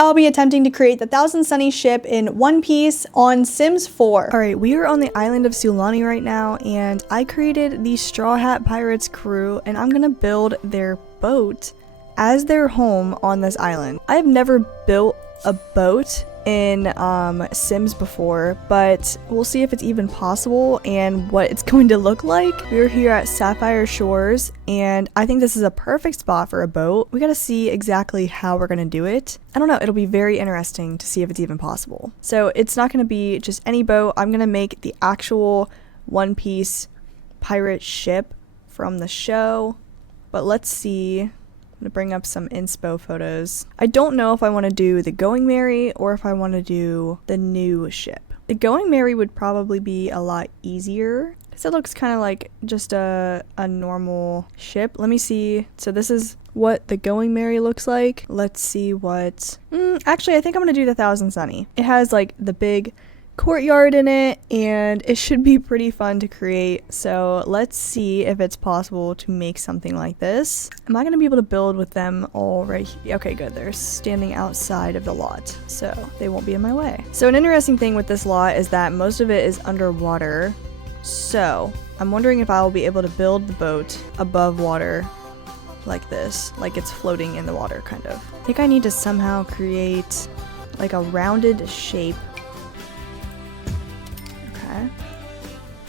I'll be attempting to create the Thousand Sunny ship in One Piece on Sims 4. Alright, we are on the island of Sulani right now, and I created the Straw Hat Pirates crew, and I'm gonna build their boat as their home on this island. I've never built a boat in Sims before, but we'll see if it's even possible and what it's going to look like. We're here at Sapphire Shores, and I think this is a perfect spot for a boat. We gotta see exactly how we're gonna do it. I don't know, it'll be very interesting to see if it's even possible. So it's not gonna be just any boat. I'm gonna make the actual One Piece pirate ship from the show, but let's see. I'm gonna bring up some inspo photos. I don't know if I want to do the Going Merry or if I want to do the new ship. The Going Merry would probably be a lot easier because it looks kind of like just a normal ship. Let me see. So this is what the Going Merry looks like. Let's see what... actually, I think I'm gonna do the Thousand Sunny. It has like the big courtyard in it, and it should be pretty fun to create. So let's see if it's possible to make something like this. Am I gonna be able to build with them all right here? Okay, good. They're standing outside of the lot, so they won't be in my way. So an interesting thing with this lot is that most of it is underwater. So I'm wondering if I will be able to build the boat above water like this, like it's floating in the water kind of. I think I need to somehow create like a rounded shape.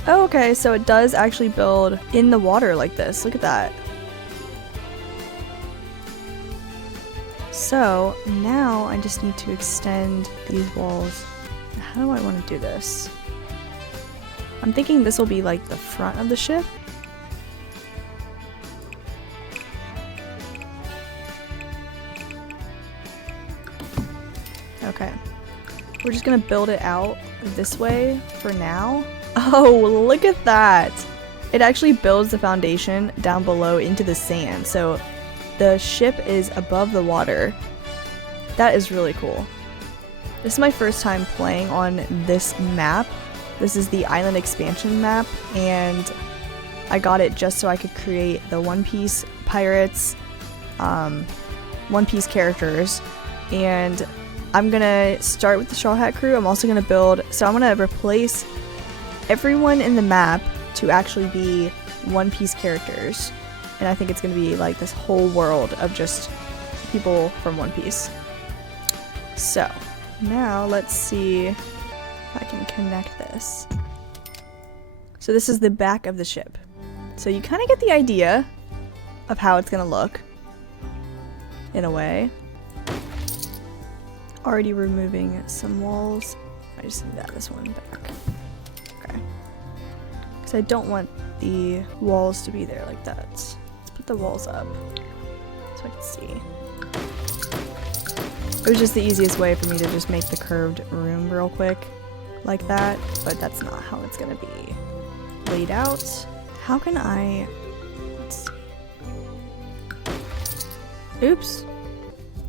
Oh, okay, so it does actually build in the water like this. Look at that. So now I just need to extend these walls. How do I want to do this? I'm thinking this will be like the front of the ship. Okay. We're just gonna build it out this way for now. Oh, look at that! It actually builds the foundation down below into the sand, so the ship is above the water. That is really cool. This is my first time playing on this map. This is the island expansion map, and I got it just so I could create the One Piece pirates, One Piece characters, and I'm gonna start with the Straw Hat crew. I'm also gonna build, so I'm gonna replace everyone in the map to actually be One Piece characters, and I think it's gonna be like this whole world of just people from One Piece. So now let's see if I can connect this. So this is the back of the ship, so you kind of get the idea of how it's gonna look in a way. Already removing some walls. I just need this one back. I don't want the walls to be there like that. Let's put the walls up so I can see. It was just the easiest way for me to just make the curved room real quick like that, but that's not how it's gonna be laid out. How can I... let's see. Oops.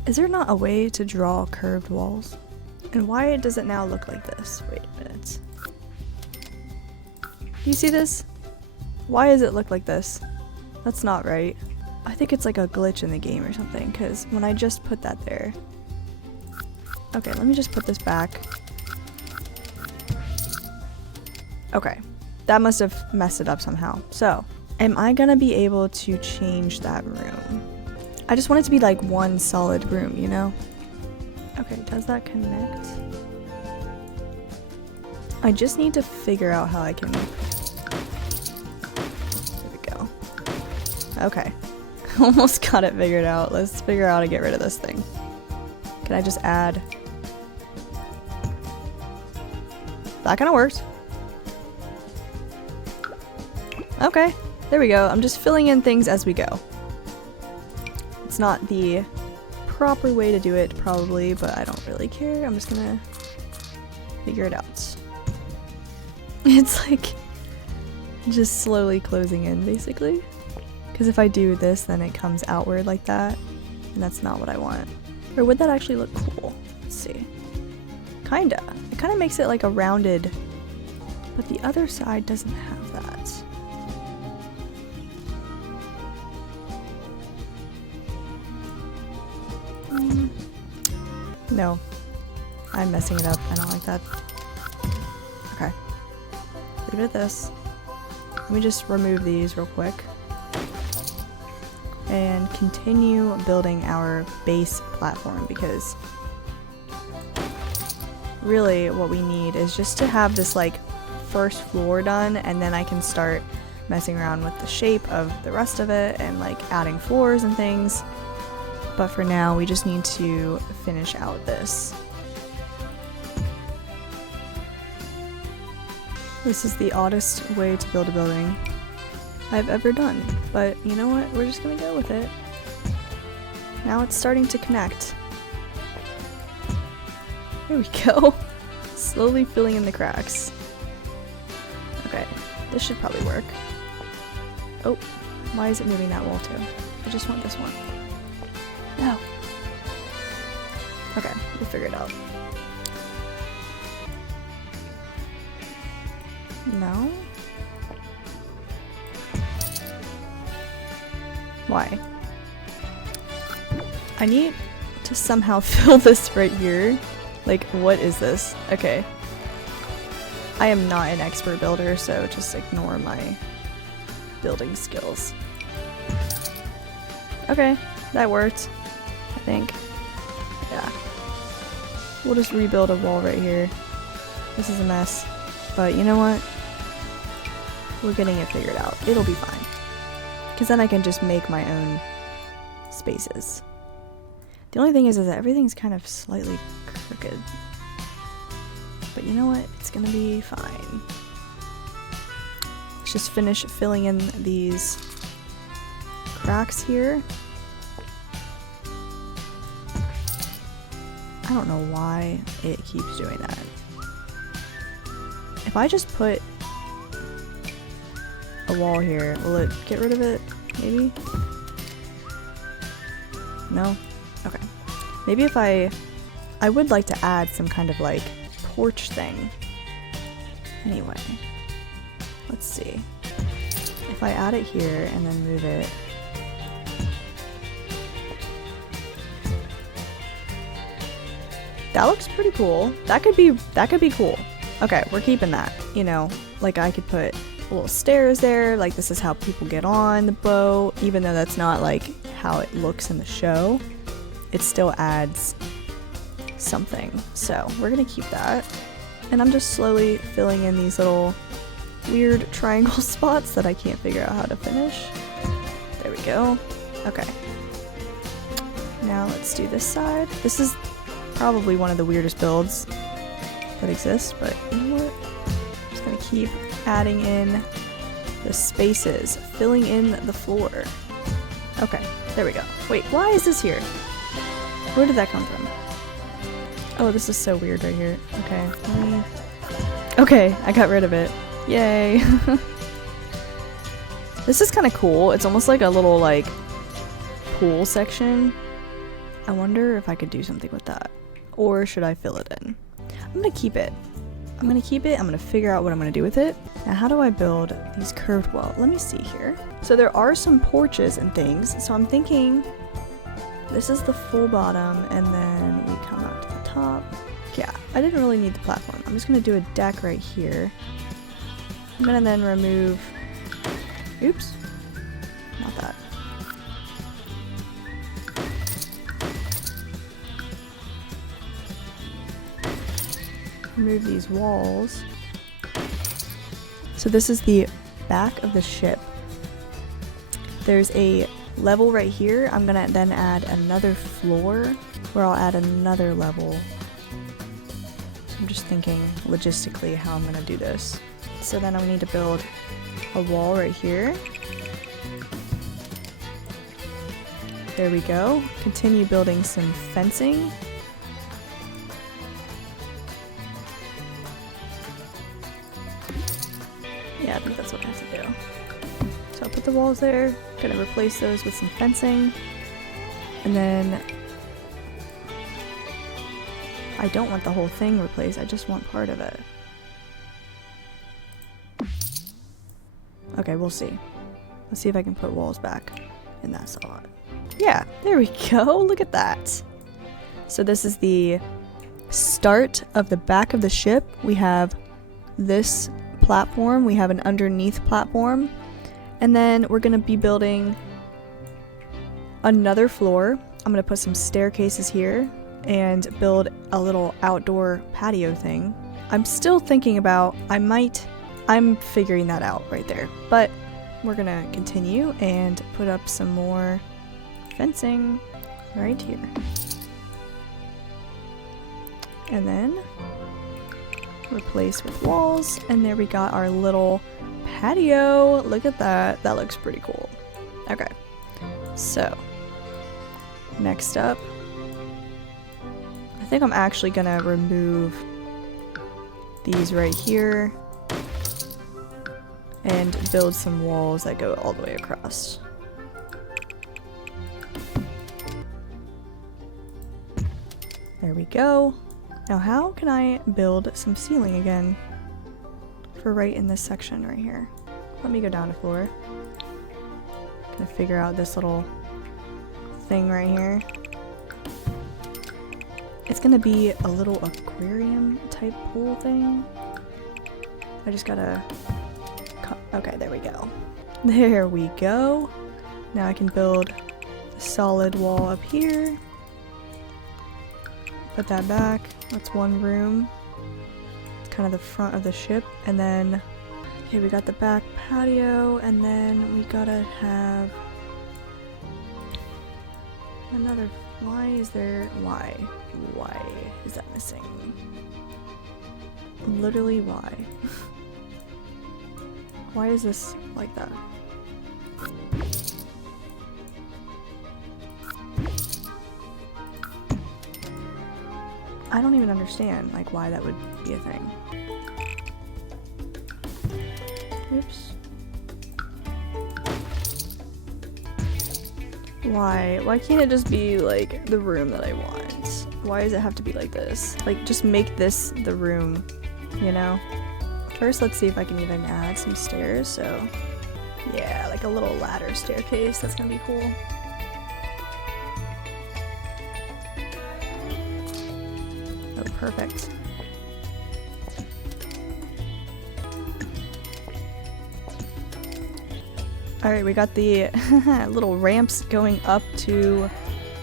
Is there not a way to draw curved walls? And why does it now look like this? Wait a minute. You see this? Why does it look like this? That's not right. I think it's like a glitch in the game or something, because when I just put that there... Okay, let me just put this back. Okay, that must have messed it up somehow. So, am I gonna be able to change that room? I just want it to be like one solid room, you know? Okay, does that connect? I just need to figure out how I can... Okay, almost got it figured out. Let's figure out how to get rid of this thing. Can I just add? That kind of works. Okay, there we go. I'm just filling in things as we go. It's not the proper way to do it, probably, but I don't really care. I'm just gonna figure it out. It's like just slowly closing in, basically. Because if I do this, then it comes outward like that, and that's not what I want. Or would that actually look cool? Let's see. Kinda. It kind of makes it like a rounded, but the other side doesn't have that. No. I'm messing it up. I don't like that. Okay. Leave it at this. Let me just remove these real quick. And continue building our base platform, because really what we need is just to have this like first floor done, and then I can start messing around with the shape of the rest of it and like adding floors and things. But for now we just need to finish out this. This is the oddest way to build a building I've ever done, but you know what? We're just gonna go with it. Now it's starting to connect. There we go. Slowly filling in the cracks. Okay, this should probably work. Oh, why is it moving that wall too? I just want this one. No. Okay, we'll figure it out. No? Why? I need to somehow fill this right here. Like, what is this? Okay. I am not an expert builder, so just ignore my building skills. Okay, that worked, I think. Yeah. We'll just rebuild a wall right here. This is a mess. But you know what? We're getting it figured out. It'll be fine. Because then I can just make my own spaces. The only thing is that everything's kind of slightly crooked. But you know what? It's gonna be fine. Let's just finish filling in these cracks here. I don't know why it keeps doing that. If I just put a wall here, will it get rid of it? Maybe? No? Okay. Maybe if I would like to add some kind of like porch thing. Anyway, let's see. If I add it here and then move it. That looks pretty cool. That could be cool. Okay, we're keeping that. You know, like I could put little stairs there, like this is how people get on the boat, even though that's not like how it looks in the show. It still adds something. So we're gonna keep that. And I'm just slowly filling in these little weird triangle spots that I can't figure out how to finish. There we go. Okay. Now let's do this side. This is probably one of the weirdest builds that exists, but you know what? I'm just gonna keep adding in the spaces, filling in the floor. Okay, there we go. Wait, why is this here? Where did that come from? Oh, this is so weird right here. Okay, let me... Okay, I got rid of it. Yay! This is kind of cool. It's almost like a little, like, pool section. I wonder if I could do something with that. Or should I fill it in? I'm gonna keep it. I'm gonna figure out what I'm gonna do with it. Now, how do I build these curved walls? Let me see here. So there are some porches and things. So I'm thinking this is the full bottom, and then we come out to the top. Yeah, I didn't really need the platform. I'm just gonna do a deck right here. I'm gonna then remove... Oops. Not that. Remove these walls. So this is the back of the ship. There's a level right here. I'm gonna then add another floor where I'll add another level. So I'm just thinking logistically how I'm gonna do this. So then I need to build a wall right here. There we go. Continue building some fencing. Yeah, I think that's what I have to do. So I'll put the walls there, gonna replace those with some fencing, and then I don't want the whole thing replaced, I just want part of it. Okay, we'll see. Let's see if I can put walls back in that spot. Yeah, there we go, look at that. So this is the start of the back of the ship. We have this platform, we have an underneath platform, and then we're gonna be building another floor. I'm gonna put some staircases here and build a little outdoor patio thing. I'm still thinking about, I'm figuring that out right there, but we're gonna continue and put up some more fencing right here. And then replace with walls, and there we got our little patio. Look at that. That looks pretty cool. Okay, so next up, I think I'm actually gonna remove these right here and build some walls that go all the way across. There we go. Now how can I build some ceiling again for right in this section right here? Let me go down a floor. Gonna figure out this little thing right here. It's gonna be a little aquarium type pool thing. I just gotta... Okay, there we go. There we go. Now I can build a solid wall up here. Put that back. That's one room. It's kind of the front of the ship. And then, okay, we got the back patio, and then we gotta have another. Why is there? Why is that missing? Literally, why? Why is this like that? I don't even understand, like, why that would be a thing. Oops. Why can't it just be, like, the room that I want? Why does it have to be like this? Like, just make this the room, you know? First, let's see if I can even add some stairs, so... Yeah, like a little ladder staircase, that's gonna be cool. Perfect. Alright, we got the little ramps going up to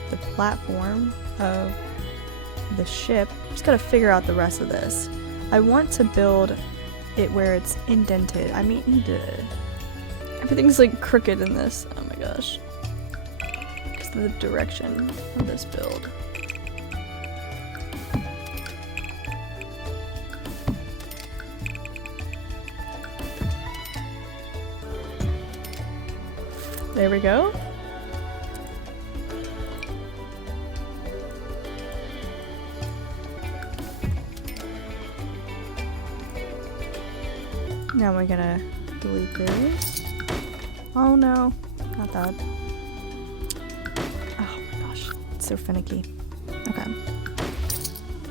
the platform of the ship. Just gotta figure out the rest of this. I want to build it where it's indented. I mean, everything's like crooked in this. Oh my gosh. Because of the direction of this build. There we go. Now we're gonna delete this. Oh no, not that. Oh my gosh, it's so finicky. Okay.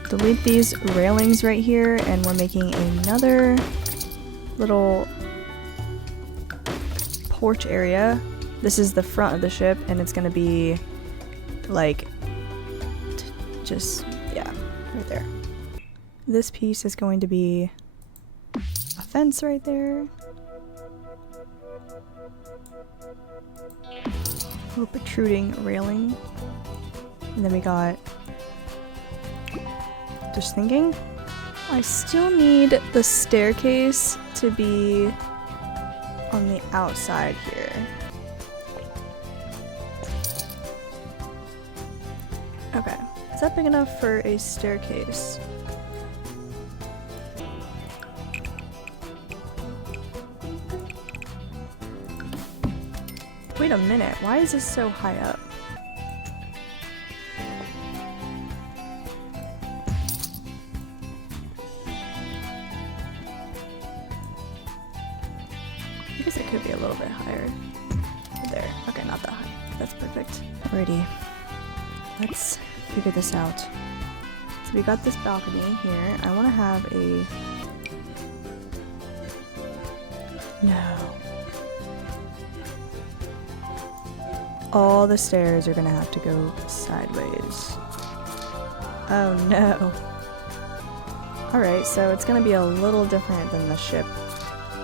Delete these railings right here, and we're making another little porch area. This is the front of the ship, and it's gonna be like just, yeah, right there. This piece is going to be a fence right there. A little protruding railing. And then we got, just thinking, I still need the staircase to be on the outside here. Okay, is that big enough for a staircase? Wait a minute, why is this so high up? I guess it could be a little bit higher. There, okay, not that high. That's perfect. Alrighty. Let's figure this out. So we got this balcony here. I want to have a... No. All the stairs are going to have to go sideways. Oh no. Alright, so it's gonna be a little different than the ship,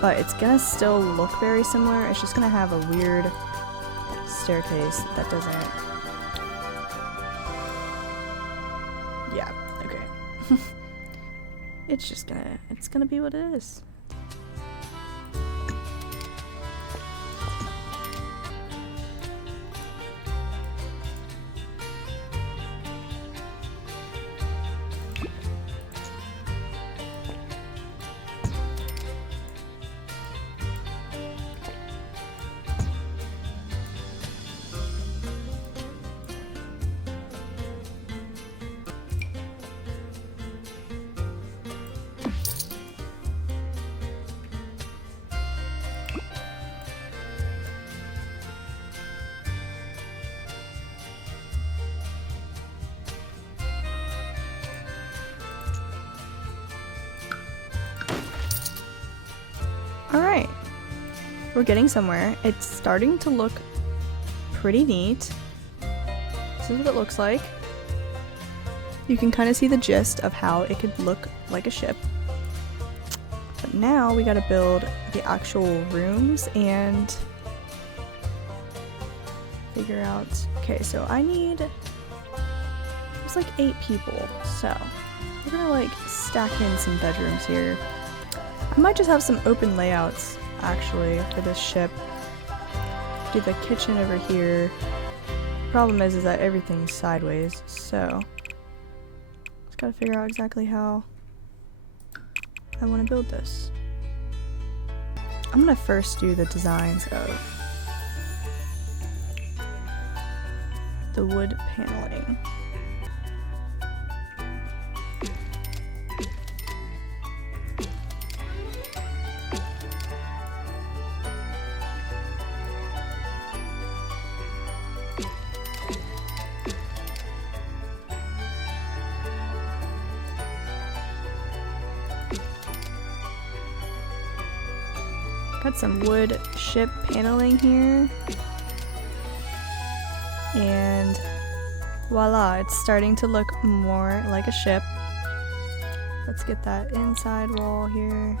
but it's gonna still look very similar. It's just gonna have a weird staircase that doesn't... Yeah, okay. It's gonna be what it is. Alright, we're getting somewhere. It's starting to look pretty neat. This is what it looks like. You can kind of see the gist of how it could look like a ship. But now we gotta build the actual rooms and figure out... Okay, so I need... There's like 8 people, so we're gonna like stack in some bedrooms here. I might just have some open layouts, actually, for this ship. Do the kitchen over here. Problem is that everything's sideways, so... Just gotta figure out exactly how I want to build this. I'm gonna first do the designs of the wood paneling. Got some wood ship paneling here. And voila, it's starting to look more like a ship. Let's get that inside wall here.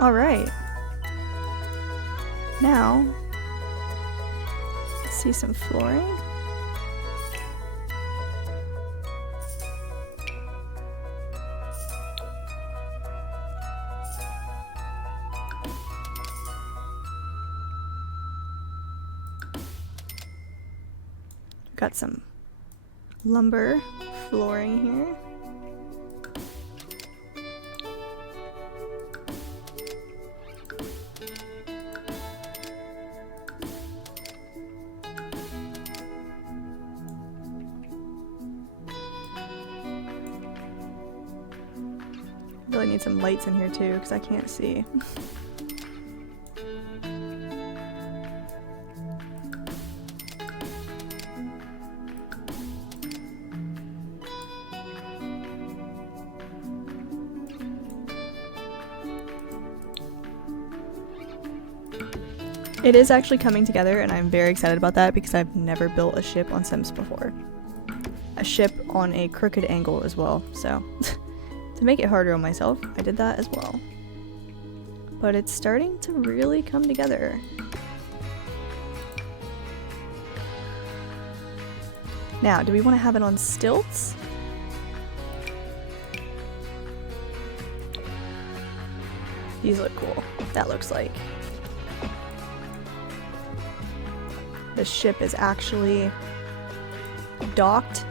Alright. Now, let's see some flooring. Got some lumber flooring here. Really need some lights in here too, because I can't see. It is actually coming together, and I'm very excited about that because I've never built a ship on Sims before. A ship on a crooked angle as well, so to make it harder on myself, I did that as well. But it's starting to really come together. Now, do we want to have it on stilts? These look cool. That looks like the ship is actually docked.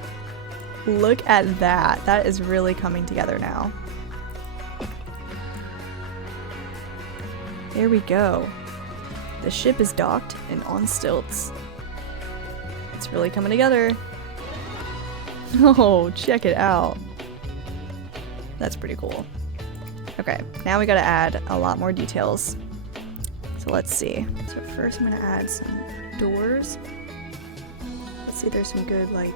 Look at that. That is really coming together now. There we go. The ship is docked and on stilts. It's really coming together. Oh, check it out. That's pretty cool. Okay, now we gotta add a lot more details. So let's see. So first I'm gonna add some doors. Let's see, there's some good like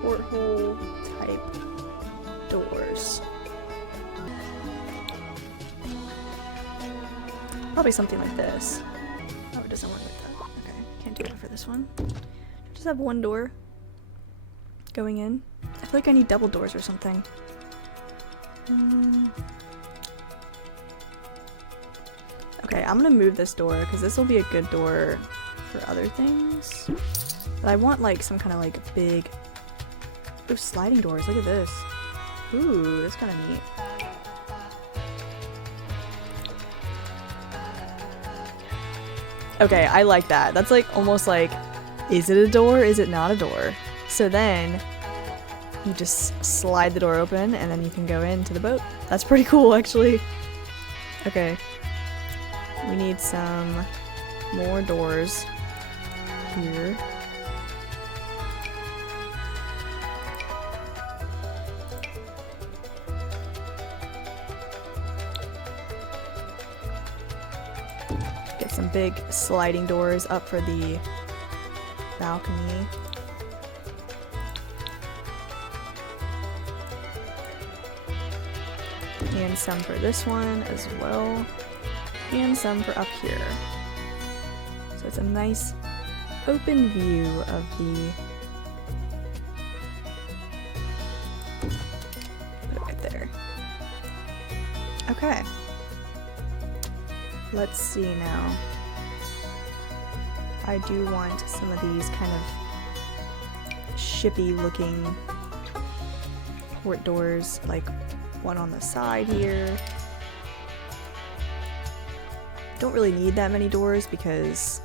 porthole type doors. Probably something like this. Oh, it doesn't work like that. Okay, can't do that for this one. Just have one door going in. I feel like I need double doors or something. Okay, I'm gonna move this door because this will be a good door for other things. But I want like some kind of like big, ooh, sliding doors. Look at this. Ooh, that's kind of neat. Okay, I like that. That's like almost like, is it a door? Is it not a door? So then you just slide the door open and then you can go into the boat. That's pretty cool, actually. Okay. We need some more doors here. Get some big sliding doors up for the balcony. And some for this one as well. And some for up here. So it's a nice open view of the... Put it right there. Okay. Let's see now. I do want some of these kind of shippy looking port doors, like one on the side here. Don't really need that many doors because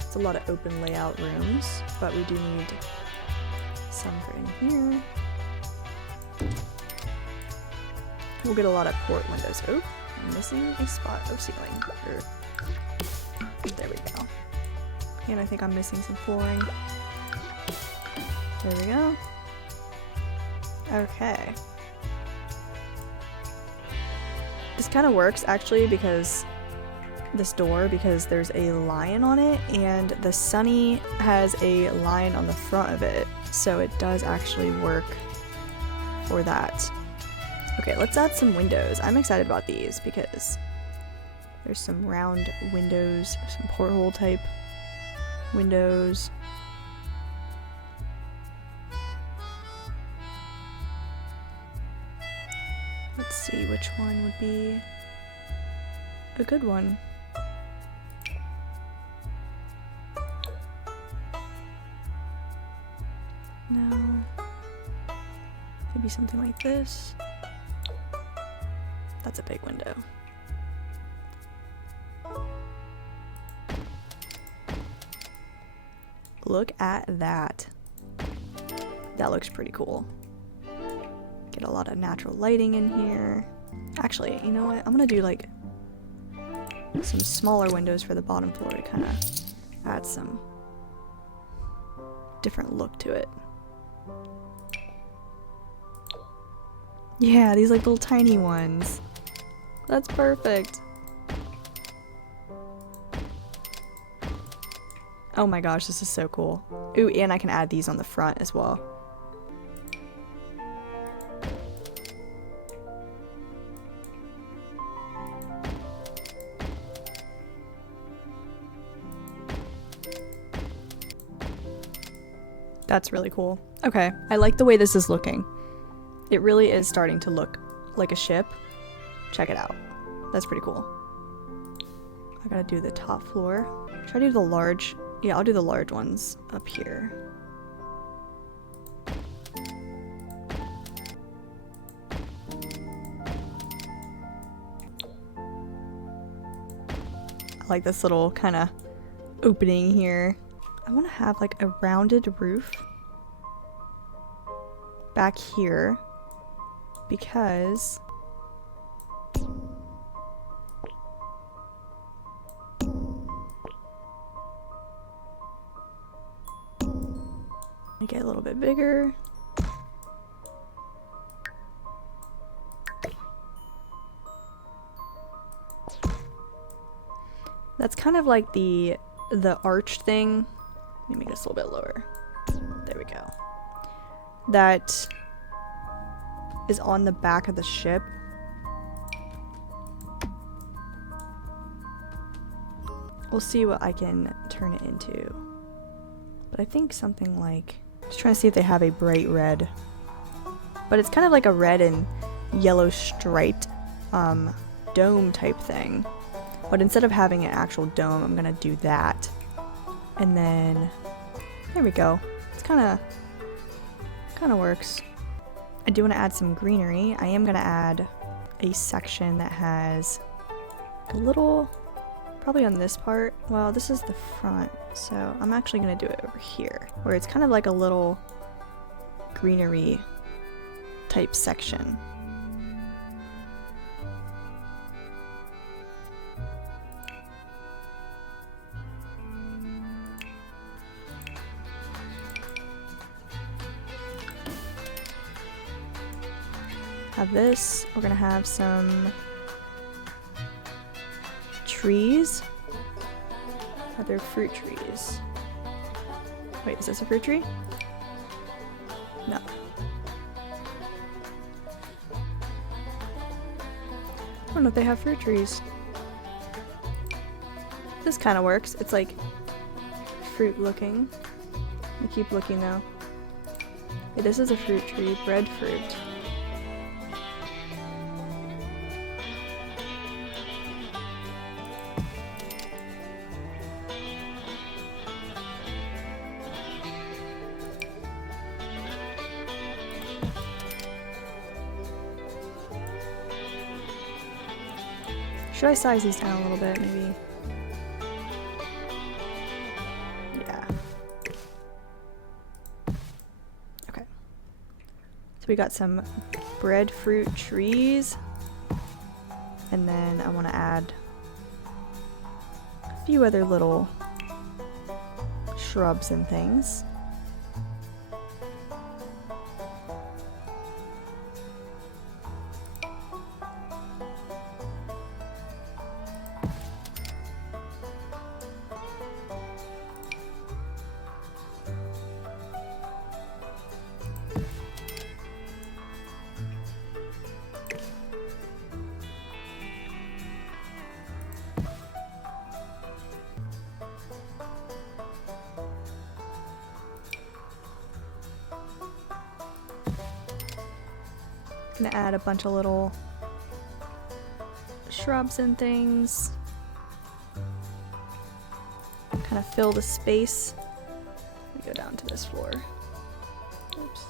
it's a lot of open layout rooms, but we do need some for in here. We'll get a lot of port windows. Oh, I'm missing a spot of ceiling. There we go. And I think I'm missing some flooring. There we go. Okay. This kind of works actually because this door, because there's a lion on it and the Sunny has a lion on the front of it, so it does actually work for that. Okay, let's add some windows. I'm excited about these because there's some round windows, some porthole type windows. Let's see which one would be a good one. No. Maybe something like this. That's a big window. Look at that. That looks pretty cool. Get a lot of natural lighting in here. Actually, you know what? I'm gonna do like some smaller windows for the bottom floor to kind of add some different look to it. Yeah, these like little tiny ones. That's perfect. Oh my gosh, this is so cool. Ooh, and I can add these on the front as well. That's really cool. Okay, I like the way this is looking. It really is starting to look like a ship. Check it out. That's pretty cool. I gotta do the top floor. Try to do the large. Yeah, I'll do the large ones up here. I like this little kind of opening here. I want to have like a rounded roof back here because make it a little bit bigger. That's kind of like the arch thing. Let me make this a little bit lower. There we go. That is on the back of the ship. We'll see what I can turn it into. But I think something like, just trying to see if they have a bright red. But it's kind of like a red and yellow striped dome type thing. But instead of having an actual dome, I'm gonna do that. And then, there we go. It's kinda works. I do want to add some greenery. I am gonna add a section that has a little, probably on this part. Well, this is the front, so I'm actually gonna do it over here, where it's kind of like a little greenery type section. Have this. We're gonna have some trees. Are there fruit trees? Wait, is this a fruit tree? No. I don't know if they have fruit trees. This kind of works. It's like fruit looking. I keep looking though. Yeah, this is a fruit tree, breadfruit. Should I size these down a little bit, maybe? Yeah. Okay. So we got some breadfruit trees. And then I want to add a few other little shrubs and things. Gonna add a bunch of little shrubs and things. Kind of fill the space. Let me go down to this floor. Oops.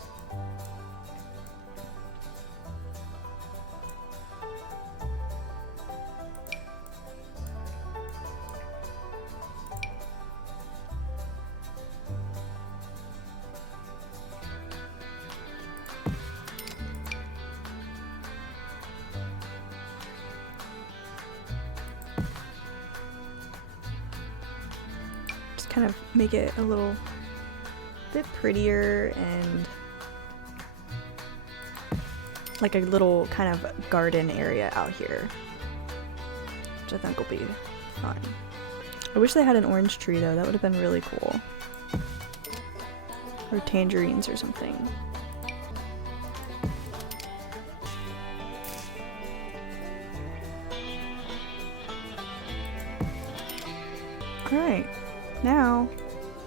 Kind of make it a little bit prettier and like a little kind of garden area out here, which I think will be fun. I wish they had an orange tree though, that would have been really cool. Or tangerines or something. Alright. Now,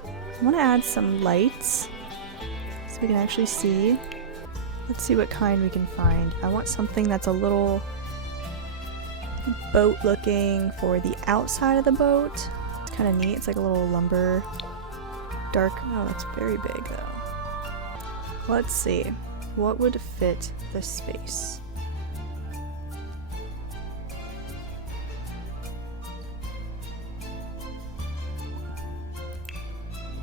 I want to add some lights so we can actually see. Let's see what kind we can find. I want something that's a little boat looking for the outside of the boat. It's kind of neat. It's like a little lumber, dark. Oh, that's very big though. Let's see. What would fit this space?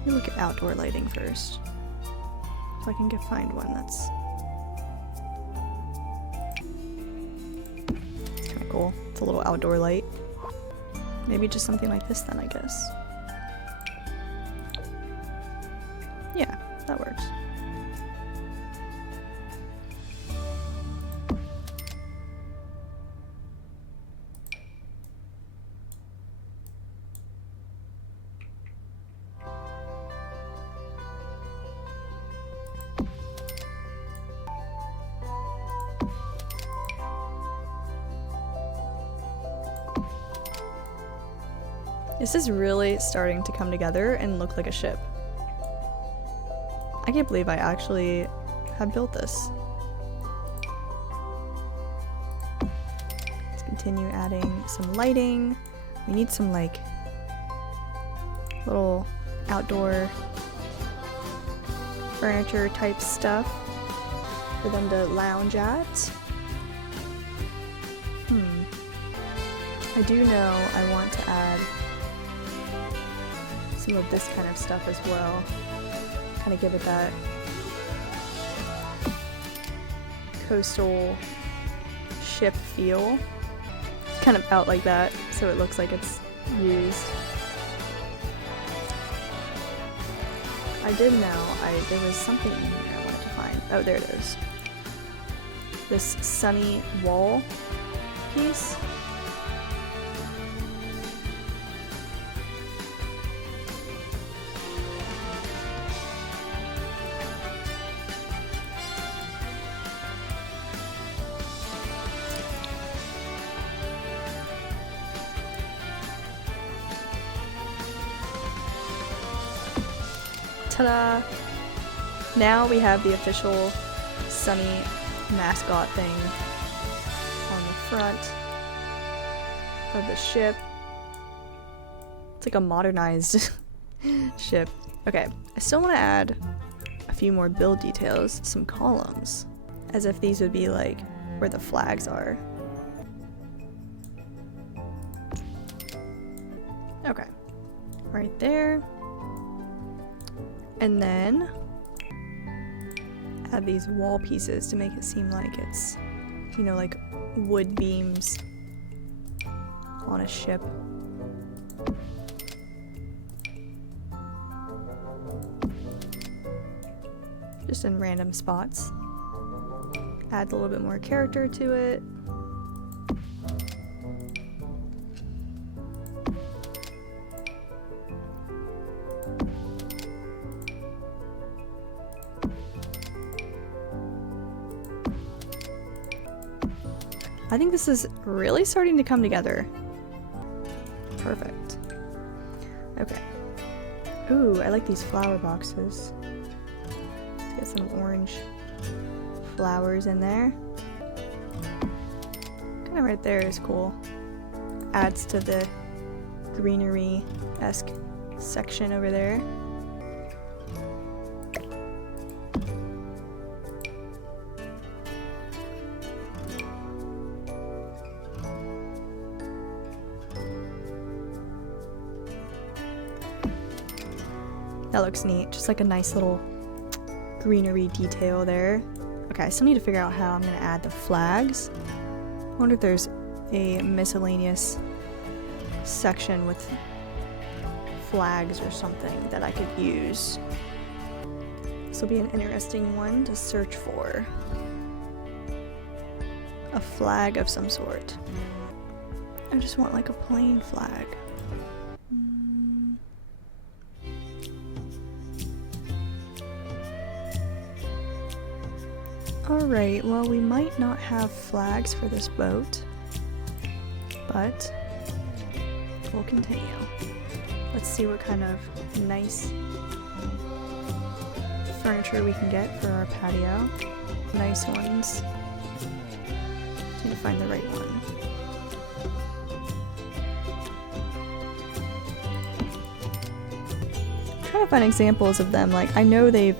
Let me look at outdoor lighting first. If I can find one that's kind of cool. It's a little outdoor light. Maybe just something like this then, I guess. Yeah, that works. This is really starting to come together and look like a ship. I can't believe I actually have built this. Let's continue adding some lighting. We need some like little outdoor furniture type stuff for them to lounge at. I do know I want to add some of this kind of stuff as well. Kind of give it that coastal ship feel. Kind of out like that so it looks like it's used. I did know there was something in here I wanted to find. Oh, there it is. This sunny wall piece. Ta-da! Now we have the official Sunny mascot thing on the front of the ship. It's like a modernized ship. Okay, I still want to add a few more build details, some columns, as if these would be like where the flags are. Okay, right there. And then add these wall pieces to make it seem like it's, you know, like wood beams on a ship. Just in random spots. Add a little bit more character to it. I think this is really starting to come together. Perfect. Okay. Ooh, I like these flower boxes. Get some orange flowers in there. Kind of right there is cool. Adds to the greenery-esque section over there. That looks neat, just like a nice little greenery detail there. Okay, I still need to figure out how I'm gonna add the flags. I wonder if there's a miscellaneous section with flags or something that I could use. This will be an interesting one to search for. A flag of some sort. I just want like a plain flag. Alright, well we might not have flags for this boat, but we'll continue. Let's see what kind of nice furniture we can get for our patio. Nice ones. Just need to find the right one. I'm trying to find examples of them. Like, I know they've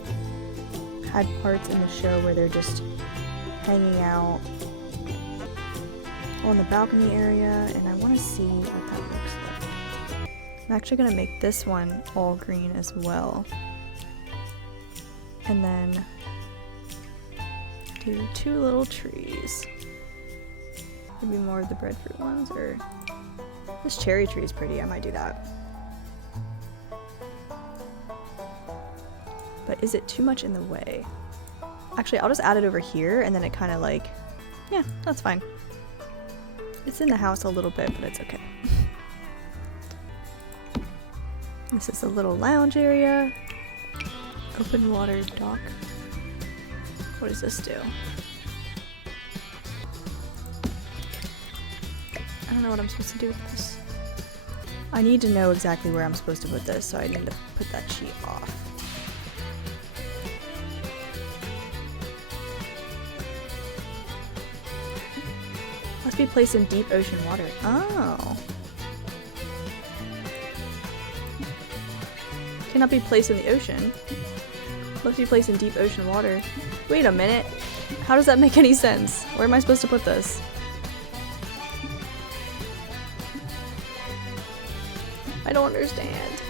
had parts in the show where they're just hanging out on the balcony area, and I want to see what that looks like. I'm actually going to make this one all green as well. And then do 2 little trees. Maybe more of the breadfruit ones, or this cherry tree is pretty, I might do that. But is it too much in the way? Actually, I'll just add it over here, and then it kind of like, yeah, that's fine. It's in the house a little bit, but it's okay. This is a little lounge area. Open water dock. What does this do? I don't know what I'm supposed to do with this. I need to know exactly where I'm supposed to put this, so I need to put that sheet off. Must be placed in deep ocean water. Oh. Cannot be placed in the ocean. Must be placed in deep ocean water. Wait a minute. How does that make any sense? Where am I supposed to put this? I don't understand.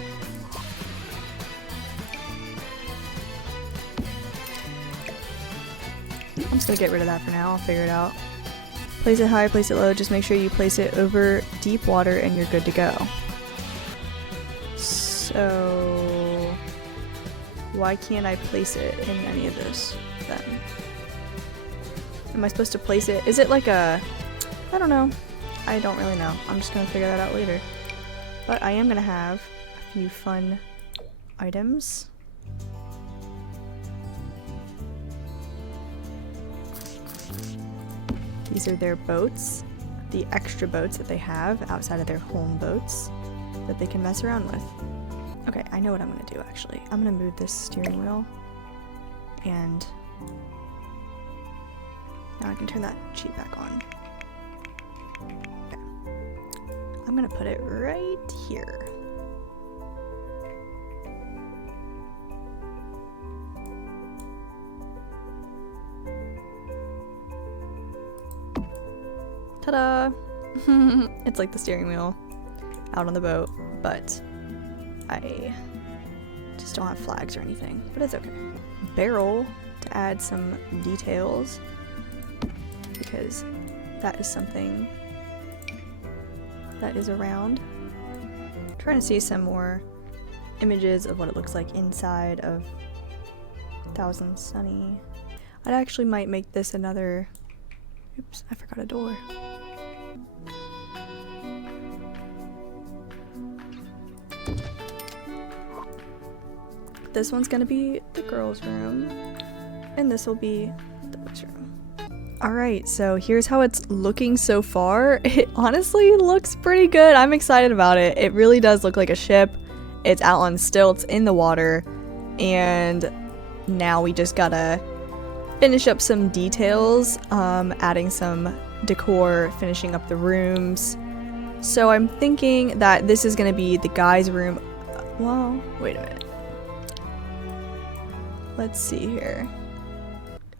I'm just gonna get rid of that for now. I'll figure it out. Place it high, place it low. Just make sure you place it over deep water and you're good to go. So why can't I place it in any of this then? Am I supposed to place it? Is it like a... I don't know. I don't really know. I'm just gonna figure that out later. But I am gonna have a few fun items. These are their boats, the extra boats that they have outside of their home boats that they can mess around with. Okay, I know what I'm gonna do actually. I'm gonna move this steering wheel and now I can turn that sheet back on. Okay. I'm gonna put it right here. Ta-da! It's like the steering wheel out on the boat, but I just don't have flags or anything, but it's okay. Barrel to add some details because that is something that is around. I'm trying to see some more images of what it looks like inside of Thousand Sunny. I actually might make this another... Oops, I forgot a door. This one's gonna be the girls' room, and this will be the boys' room. Alright, so here's how it's looking so far. It honestly looks pretty good. I'm excited about it. It really does look like a ship. It's out on stilts in the water, and now we just gotta finish up some details, adding some decor, finishing up the rooms. So I'm thinking that this is gonna be the guys' room. Well, wait a minute. Let's see here.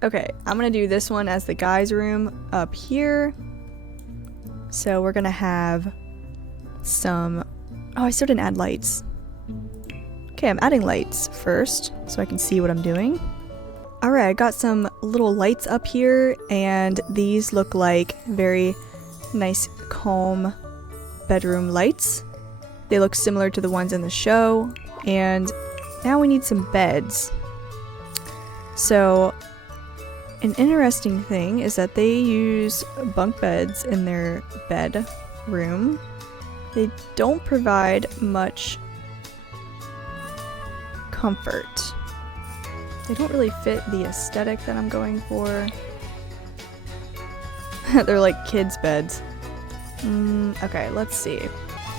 Okay, I'm gonna do this one as the guys' room up here. So we're gonna have some... Oh, I still didn't add lights. Okay, I'm adding lights first so I can see what I'm doing. Alright, I got some little lights up here, and these look like very nice, calm bedroom lights. They look similar to the ones in the show, and now we need some beds. So, an interesting thing is that they use bunk beds in their bedroom. They don't provide much comfort. They don't really fit the aesthetic that I'm going for. They're like kids' beds. Okay, let's see.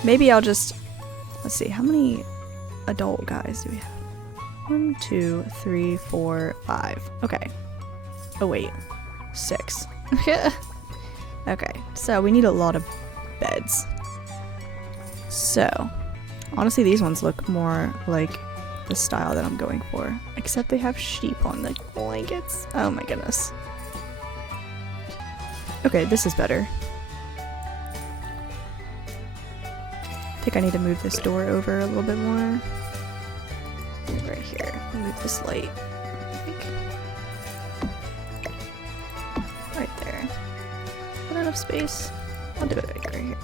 Maybe I'll just... Let's see, how many adult guys do we have? 1, 2, 3, 4, 5. Okay. Oh wait, 6. Okay, so we need a lot of beds. So, honestly these ones look more like the style that I'm going for. Except they have sheep on the blankets. Oh my goodness. Okay, this is better. I think I need to move this door over a little bit more. Right here. Move this light. Right there. Not enough space. I'll do it right here.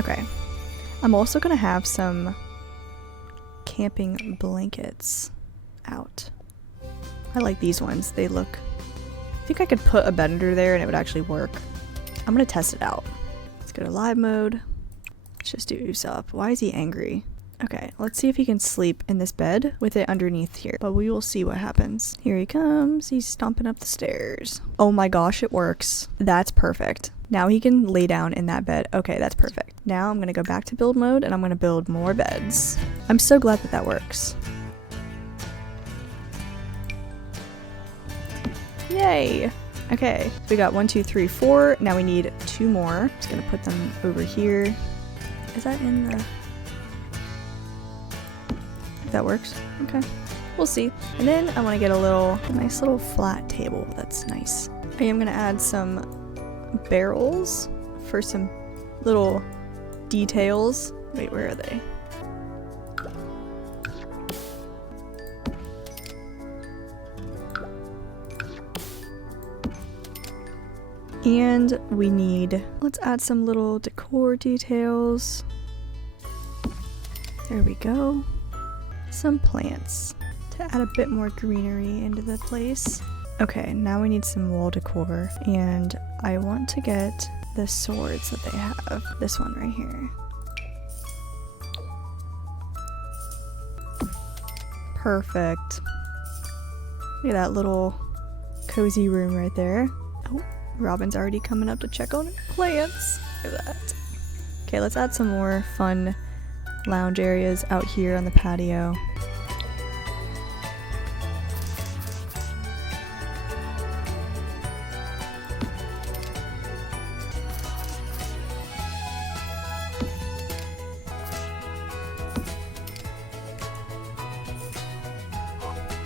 Okay. I'm also gonna have some camping blankets out. I like these ones. They look... I think I could put a bed under there and it would actually work. I'm gonna test it out. Let's go to live mode. Let's just do Usopp. Why is he angry? Okay, let's see if he can sleep in this bed with it underneath here. But we will see what happens. Here he comes. He's stomping up the stairs. Oh my gosh, it works. That's perfect. Now he can lay down in that bed. Okay, that's perfect. Now I'm going to go back to build mode and I'm going to build more beds. I'm so glad that that works. Yay! Okay, we got 1, 2, 3, 4. Now we need 2 more. Just gonna put them over here. Is that in the... If that works. Okay, we'll see. And then I want to get a nice little flat table. That's nice. I am gonna add some barrels for some little details. Wait, where are they? And we need, let's add some little decor details. There we go. Some plants to add a bit more greenery into the place. Okay, now we need some wall decor, and I want to get the swords that they have. This one right here. Perfect. Look at that little cozy room right there. Oh, Robin's already coming up to check on plants. Look at that. Okay, let's add some more fun lounge areas out here on the patio.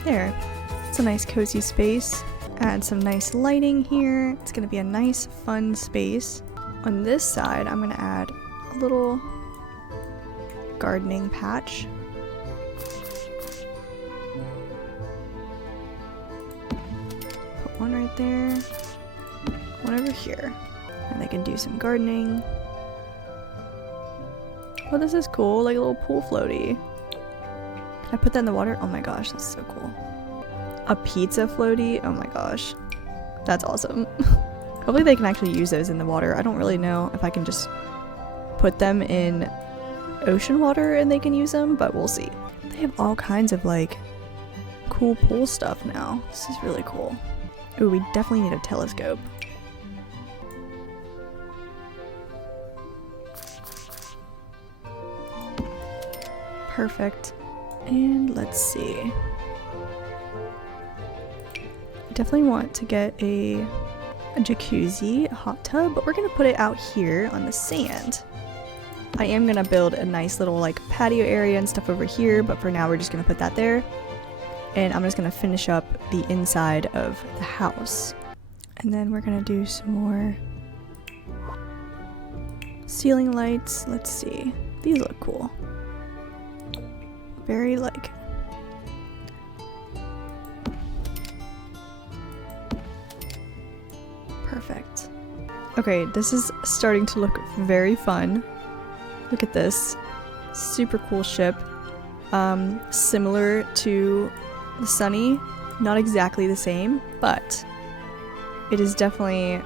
There. It's a nice cozy space. Add some nice lighting here. It's gonna be a nice fun space. On this side, I'm gonna add a little gardening patch. Put one right there, one over here. And they can do some gardening. Oh, this is cool, like a little pool floaty. Can I put that in the water? Oh my gosh, that's so cool. A pizza floaty? Oh my gosh. That's awesome. Hopefully they can actually use those in the water. I don't really know if I can just put them in ocean water and they can use them, but we'll see. They have all kinds of like cool pool stuff now. This is really cool. Ooh, we definitely need a telescope. Perfect. And let's see. Definitely want to get a jacuzzi, a hot tub, but we're gonna put it out here on the sand. I am gonna build a nice little like patio area and stuff over here, but for now we're just gonna put that there. And I'm just gonna finish up the inside of the house. And then we're gonna do some more ceiling lights. Let's see. These look cool. Very like perfect. Okay, this is starting to look very fun. Look at this. Super cool ship. Similar to the Sunny. Not exactly the same, but it is definitely,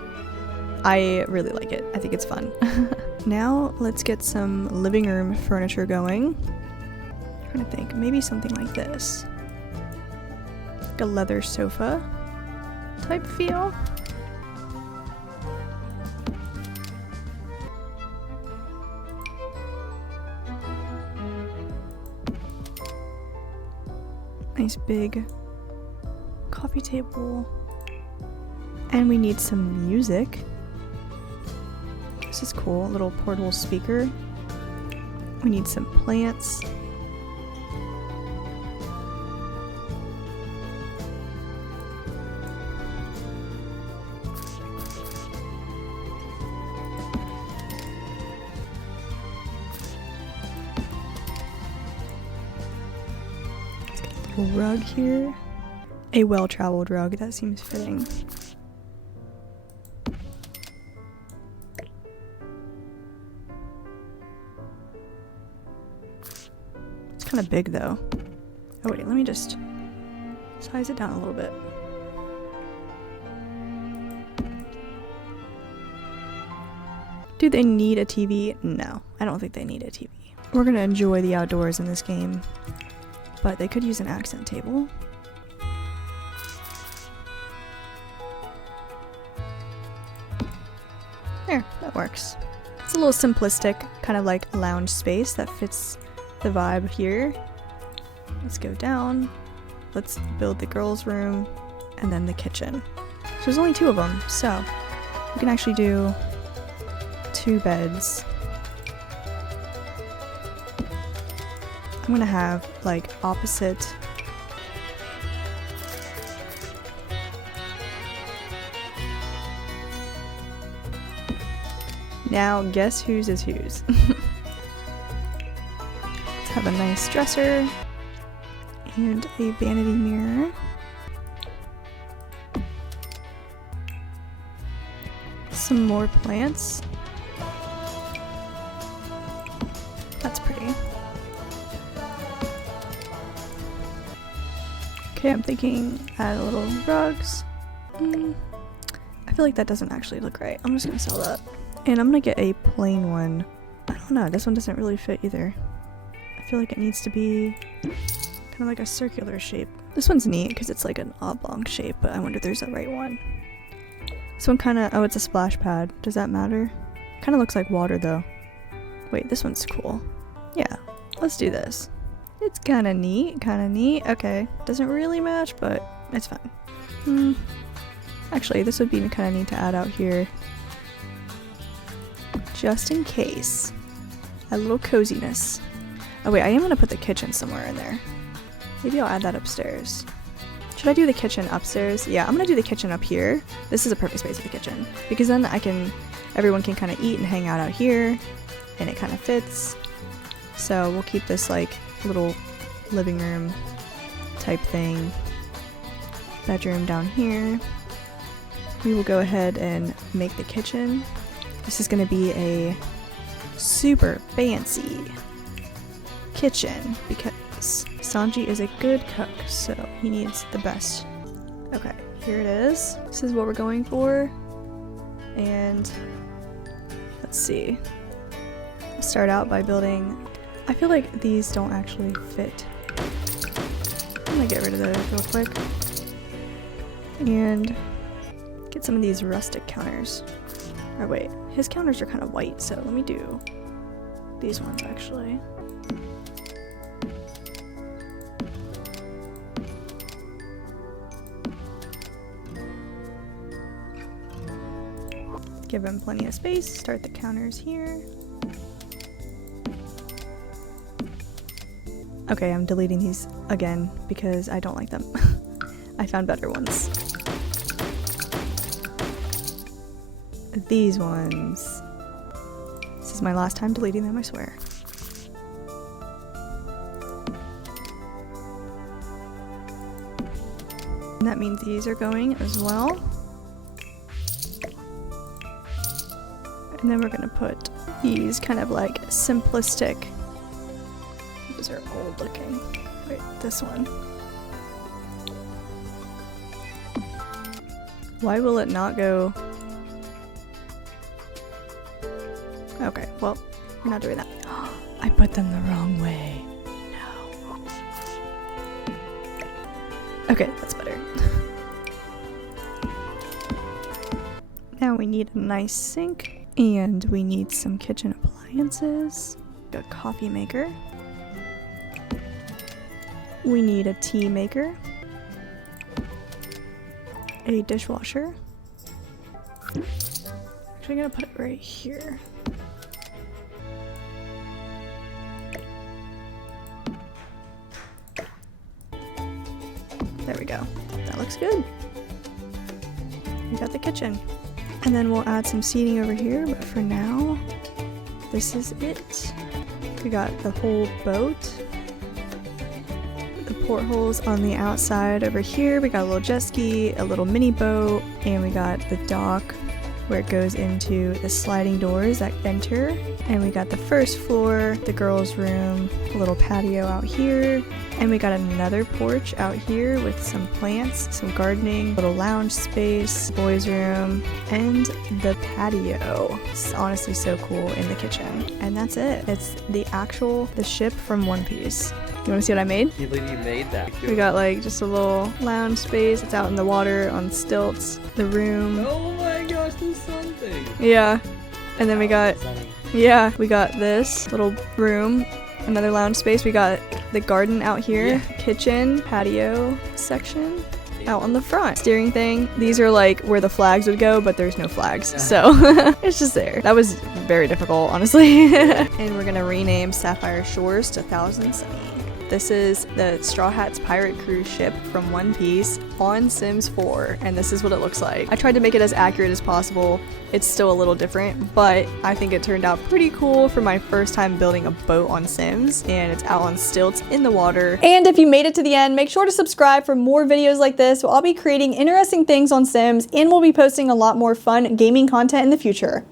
I really like it. I think it's fun. Now let's get some living room furniture going. I'm trying to think, maybe something like this. Like a leather sofa type feel. Nice big coffee table. And we need some music. This is cool, a little portable speaker. We need some plants. Rug here. A well-traveled rug, that seems fitting. It's kind of big though. Oh wait, let me just size it down a little bit. Do they need a TV? No, I don't think they need a TV. We're gonna enjoy the outdoors in this game, but they could use an accent table. There, that works. It's a little simplistic, kind of like a lounge space that fits the vibe here. Let's go down. Let's build the girls' room and then the kitchen. So there's only 2 of them, so we can actually do 2 beds. I'm gonna have like opposite. Now guess whose is whose. Let's have a nice dresser and a vanity mirror. Some more plants. That's pretty. Okay, I'm thinking add a little rugs. I feel like that doesn't actually look right. I'm just gonna sell that. And I'm gonna get a plain one. I don't know, this one doesn't really fit either. I feel like it needs to be kind of like a circular shape. This one's neat because it's like an oblong shape, but I wonder if there's the right one. This one kind of, oh, it's a splash pad. Does that matter? Kind of looks like water though. Wait, this one's cool. Yeah, let's do this. It's kind of neat, Okay, doesn't really match, but it's fine. Actually, this would be kind of neat to add out here. Just in case. A little coziness. Oh wait, I am gonna put the kitchen somewhere in there. Maybe I'll add that upstairs. Should I do the kitchen upstairs? Yeah, I'm gonna do the kitchen up here. This is a perfect space for the kitchen. Because then everyone can kind of eat and hang out here. And it kind of fits. So we'll keep this like little living room type thing. Bedroom down here. We will go ahead and make the kitchen. This is going to be a super fancy kitchen because Sanji is a good cook, so he needs the best. Okay, here it is. This is what we're going for. And let's see. I'll start out by building. I feel like these don't actually fit. I'm gonna get rid of those real quick. And get some of these rustic counters. Oh wait, his counters are kind of white, so let me do these ones actually. Give him plenty of space, start the counters here. Okay, I'm deleting these again because I don't like them. I found better ones. These ones. This is my last time deleting them, I swear. And that means these are going as well. And then we're gonna put these kind of like simplistic. Those are old looking. Wait, this one. Why will it not go? Okay, well, we're not doing that. I put them the wrong way. No. Okay, that's better. Now we need a nice sink, and we need some kitchen appliances. A coffee maker. We need a tea maker. A dishwasher. Actually, I'm gonna put it right here. There we go. That looks good. We got the kitchen. And then we'll add some seating over here, but for now, this is it. We got the whole boat. The portholes on the outside over here. We got a little jet ski, a little mini boat, and we got the dock where it goes into the sliding doors that enter. And we got the first floor, the girls' room, a little patio out here. And we got another porch out here with some plants, some gardening, little lounge space, boys' room, and the patio. It's honestly so cool in the kitchen. And that's it. It's the ship from One Piece. You want to see what I made? I can't believe you made that. We got like just a little lounge space. It's out in the water on stilts. The room. Oh my gosh, the sun thing. Yeah. And then we got this little room, another lounge space. We got the garden out here, kitchen, patio section out on the front. Steering thing. These are like where the flags would go, but there's no flags. So it's just there. That was very difficult, honestly. And we're gonna rename Sapphire Shores to Thousand Sunny. This is the Straw Hats pirate cruise ship from One Piece on Sims 4, and this is what it looks like. I tried to make it as accurate as possible. It's still a little different, but I think it turned out pretty cool for my first time building a boat on Sims, and it's out on stilts in the water. And if you made it to the end, make sure to subscribe for more videos like this. I'll be creating interesting things on Sims, and we'll be posting a lot more fun gaming content in the future.